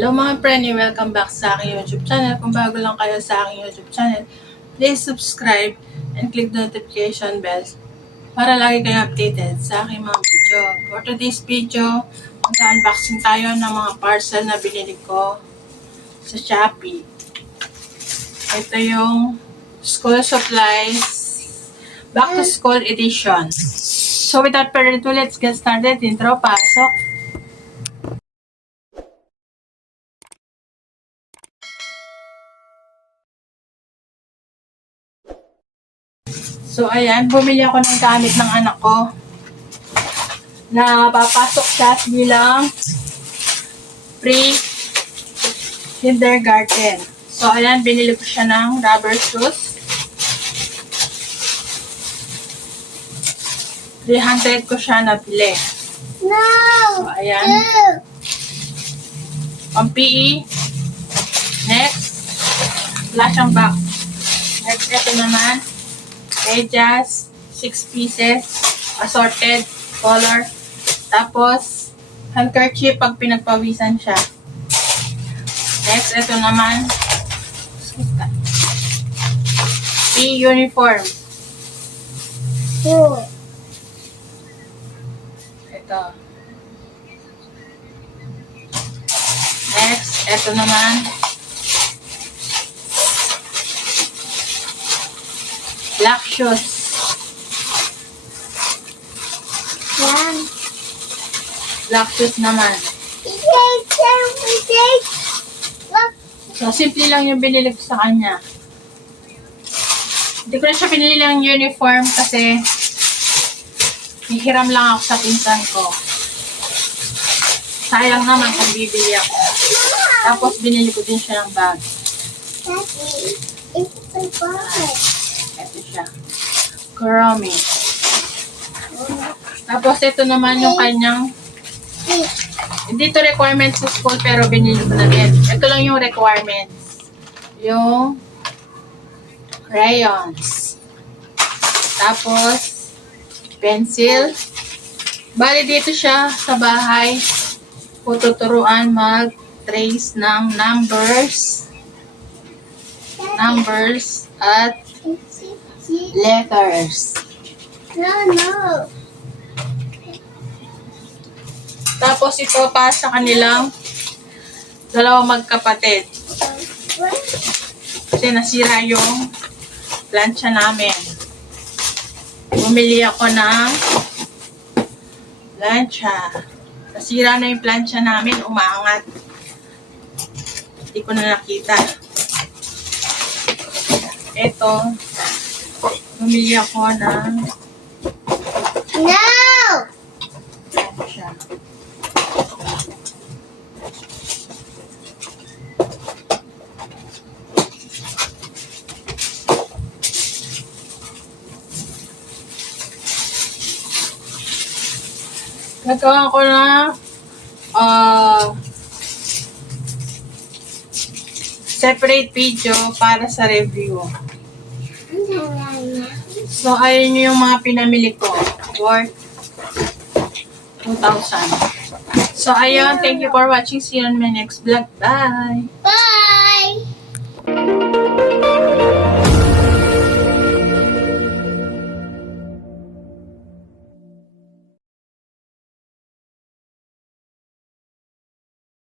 Hello mga friend, welcome back sa aking YouTube channel. Kung bago lang kayo sa aking YouTube channel, please subscribe and click the notification bell para lagi kayo updated sa aking mga video. For today's video, mag-unboxing tayo ng mga parcel na binili ko sa Shopee. Ito yung school supplies back to school edition. So without further ado, let's get started. Intro, pasok. So, ayan, bumili ako ng gamit ng anak ko na papasok siya bilang pre-kindergarten. So, ayan, binili ko siya ng rubber shoes. 300 ko siya nabili. No! So, ayan. Pang PE. Next, flash ang back. Next, ito naman. Medyas, 6 pieces, assorted, color. Tapos, handkerchief pag pinagpawisan siya. Next, ito naman, uniform. Ito. Next, ito naman, black shoes. Yan. Black shoes naman. So, simple lang yung binili ko sa kanya. Hindi ko na siya binili ng uniform kasi hihiram lang ako sa pinsan ko. Sayang naman kung bibili ako. Tapos, binili ko din siya ng bag. Daddy, it's a bag. Ito siya. Kurami. Tapos, ito naman yung kanyang hindi to requirements sa school pero binili ko na din. Ito lang yung requirements. Yung crayons. Tapos, pencil. Bali dito siya sa bahay. Tuturuan mag-trace ng numbers at letters. No. Tapos ito pa sa kanilang dalawang magkapatid. Kasi nasira yung plancha namin. Bumili ako ng plancha. Nasira na yung plancha namin, umaangat. Hindi ko na nakita. Ito, bumili ako ng No! ano siya. Nagawa ko na separate video para sa review. So, ayun yung mga pinamili ko. Worth 2,000. So, ayun. Thank you for watching. See you on my next vlog. Bye! Bye!